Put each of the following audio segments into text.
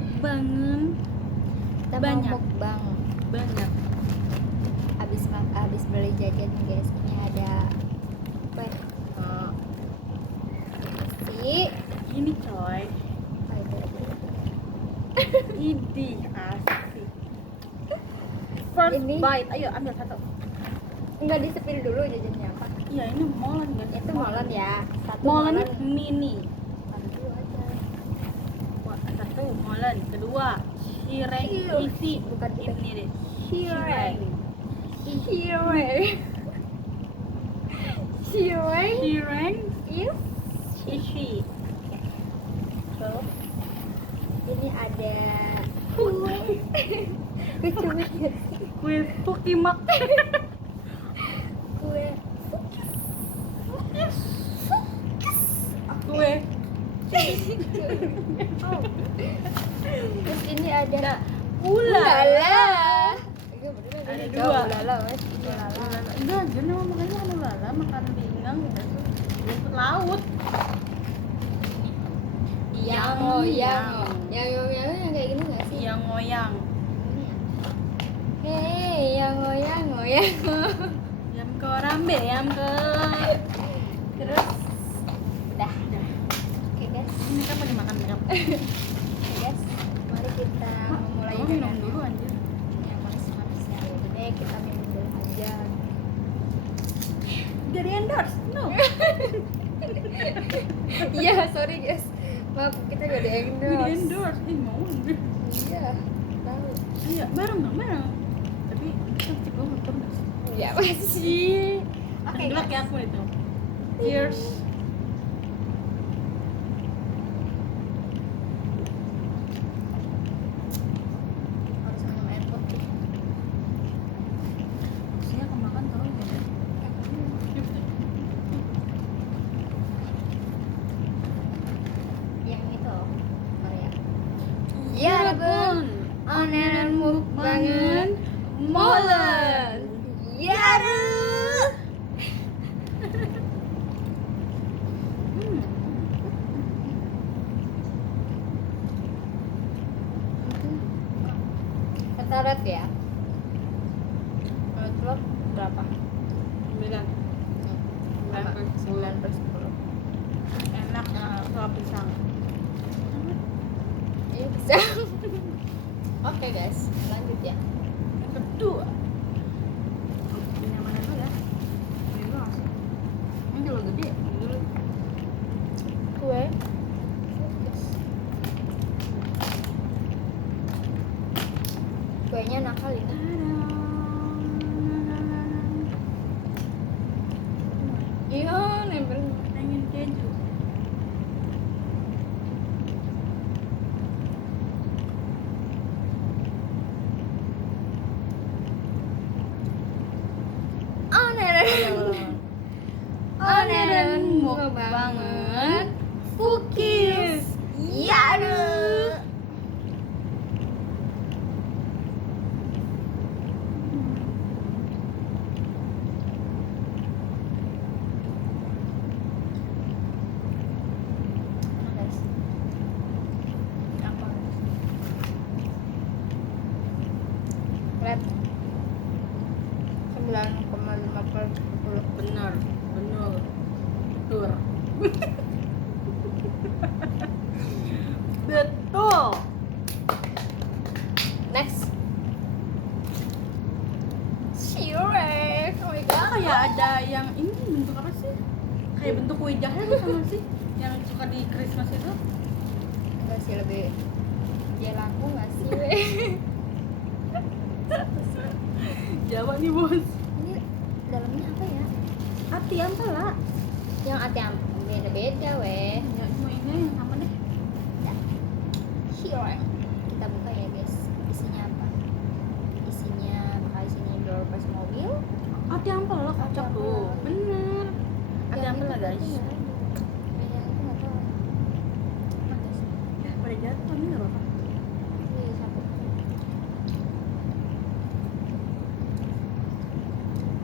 mukbangan Kita banyak. mau mukbang. banyak. Abis beli jajan nih guys. Ini ada apa ya? Si Ini coy, apa itu? ini asik. First Ini. bite, ayo ambil satu. Enggak disepil dulu jajannya apa? Iya ini molen guys. Itu molen ya. Satu Molen mini. Satu aja. Satu molen, kedua cireng Iya. isi. Bukan Ini deh. Cireng. Cireng. Cireng. Cireng Iya. isi. Terus ini ada kue. Lucu banget. Kue pukimak. Kue. Kue. Oh. Terus ini ada Ulala. Ada dua. Ulala, Mas. Ulala. Enggak, jangan makannya sama ulala, makan pinggang gitu. Rumput laut. Yang kayak gini nggak sih? Yang ngoyang. Ini ya. Hei, yang ngoyang. Yam ke rambe, yam ke. Terus udah. Udah. Oke guys. Ini kan mau dimakan mereka. Oke guys. Mari kita memulai Kamu minum dengan dulu anjir. yang manis-manisnya. Jadi kita minum dulu aja. Gak di endorse, no. Iya, sorry guys. Maaf, kita gak ada Gak di endorse. endorse, ini mau. Iya, tahu. Iya, bareng dong, bareng. Tapi kita cek dulu terus. Iya, masih. Oke, Tenggelam guys. ya aku itu. Cheers. Harus minum air putih. Saya kemakan tau gak? Yang itu loh, Korea. Ya Ya, pun. oneran mukbangan molen. Yaru. Hmm. Ketarat ya. Menurut lo berapa? 9. 9/10. Enak soal pisang. Iya bisa. Oke guys, lanjut ya. Yang kedua. Ini yang mana dulu ya? Ini dulu langsung. Ini dulu gede. Ini dulu. Kue. Kuenya nakal ini. Iya, nempel. Pengen keju. Oneran mukbangan cookies. Yaru. Red 9,5/10. Benar, benar. Betul. Betul. Next. Cireng. Oh my god. Kayak ada yang ini bentuk apa sih? Kayak bentuk kue jahe itu sama sih? Yang suka di Christmas itu? Enggak sih, lebih dia laku nggak sih weh? Jawa nih bos. Ini dalamnya apa ya? Ati ampela. Yang ada beda-beda weh. Ya cuma ini yang sama deh. Cireng. Kita buka ya guys. Isinya apa? Isinya bakal isinya door prize mobil. Ati ampela kocok Ati tuh. ampela. Bener. Ati Yang ampela itu guys. tapi nggak ada. Yang itu nggak tahu. Mana sih? Pada jatuh ini nggak apa-apa. Ini satu.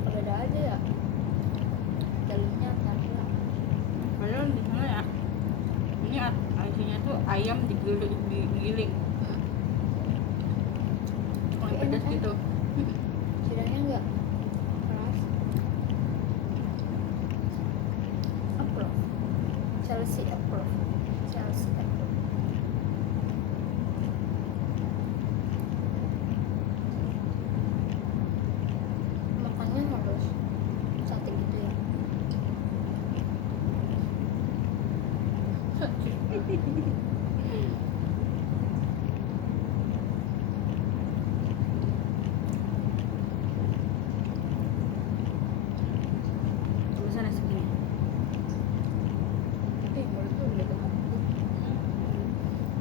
Beda aja ya. Dalamnya apa? Padahal di sana ya. Ini ice isinya tuh ayam digiling. Cuma pedas gitu. Sidangnya enggak keras. Approve. Chelsea approve. Chelsea approve. Makannya harus sate gitu ya. Tulisannya segini. Mulut tuh udah banget.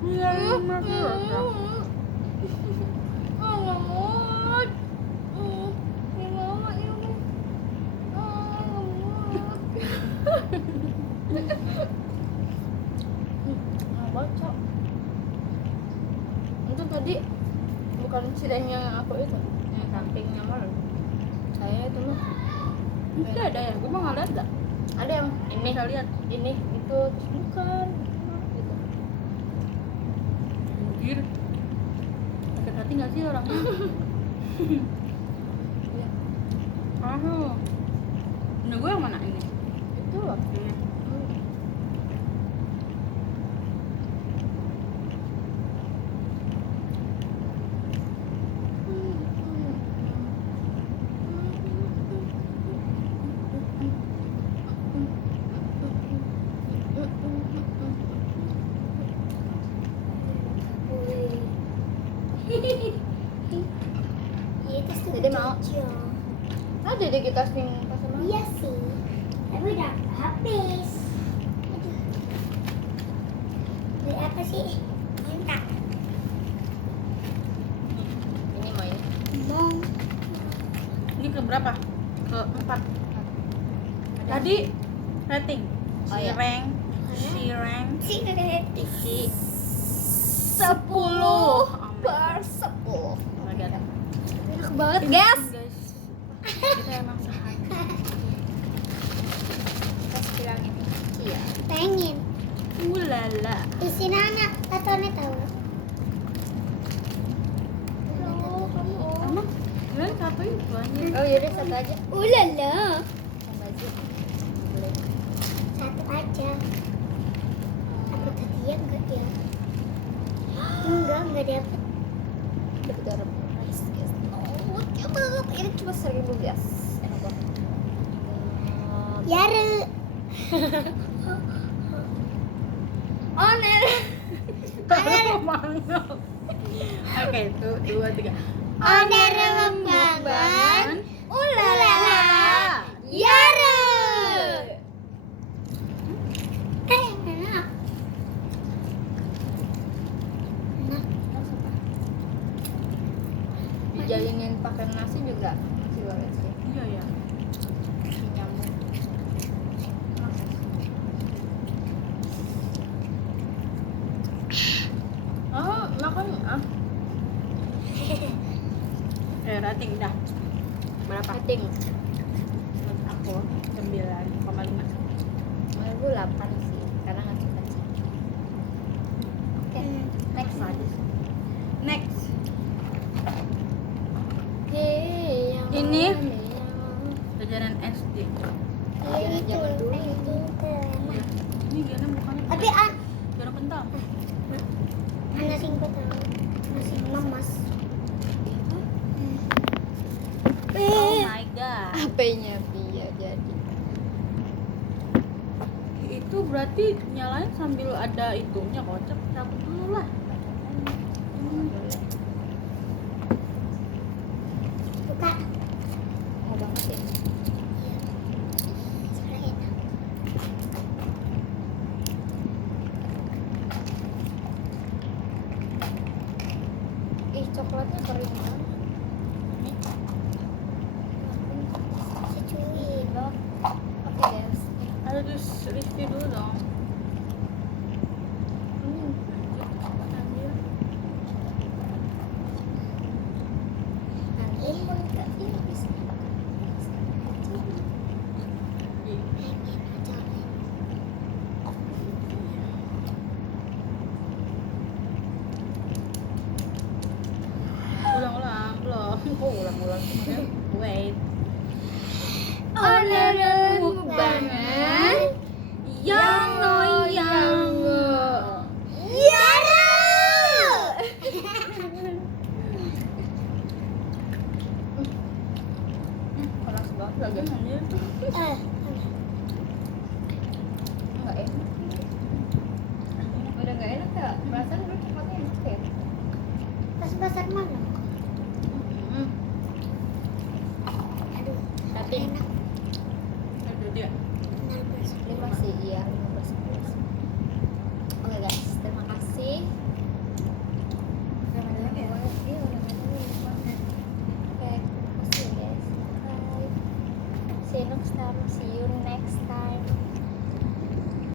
Iya, makan. Bocok. Itu tadi bukan cireng yang aku itu, yang sampingnya malah. Saya itu mah Itu ada ya? Gue mah nggak lihat dah. ada yang ini Bisa lihat. ini itu bukan gitu. Anjir. Sakit hati nggak sih orangnya? Ya, Ah, ini gue yang mana ini? itu loh. Ini. Iya, tas tuh Jadi mau? kecil. Ah, jadi kita sing pas sama. Iya sih, tapi udah habis. Aduh. Beli apa sih? Minta. Ini mau ya. Mau. Ini ke berapa? Ke 4. Tadi rating. Oh, iya. Cireng. Sih nggak ada Isi 10 per 10. enak banget, Guys. Kita emang sehat. Kita bilang ini. Iya. Pengen. Ulala. Isinya anak, tatone tahu. Emang kalian satu itu aja. Oh, yaudah satu aja. Ulala. Yang baju. Boleh. Satu aja. Apa tadi ya enggak ya? Enggak dapet. Dapat darah rice, guys. Oh, cute banget. Ini cuma 1.000, guys. Enak banget. Yare. Oh, Ner. Taruh mangga. Oke, itu 2, 3. Ada remembangan. Ulala. Yare. Enak. Enak. Dijalinin pakai nasi juga masih banget sih. Iya ya. Masih nyambung. Oh, makan ah. Rating dah. Berapa? Rating. Menurut aku 9,5. Menurut gue 8 sih, karena nggak suka sih. Oke, next. Next. Hey, yang Ini? mana yang- Jajanan SD. Jangan dulu itu Iya. Ini gana bukannya. tapi Jarak kental. anak singkat tahu masih mamas. Oh my god. HP-nya Pia jadi. Itu berarti nyalain sambil ada itunya, kocak. Cabut dulu lah. Boleh. Buka. Mau banget ya. Sekarang enak. Ih, coklatnya kering banget. Secuil loh. Oke, guys. Harus review dulu dong. Ambil. Nanti pun Kak Pia bisa. Ih, Pengen aja. Oh, ulang-ulang kemarin. Wait. Oneran mukbangan yang loyang. Yara. Panas banget lagi anjir. Enggak enak. Udah enggak enak ya? Perasaan dulu tempatnya enak ya? Pas pasar mana?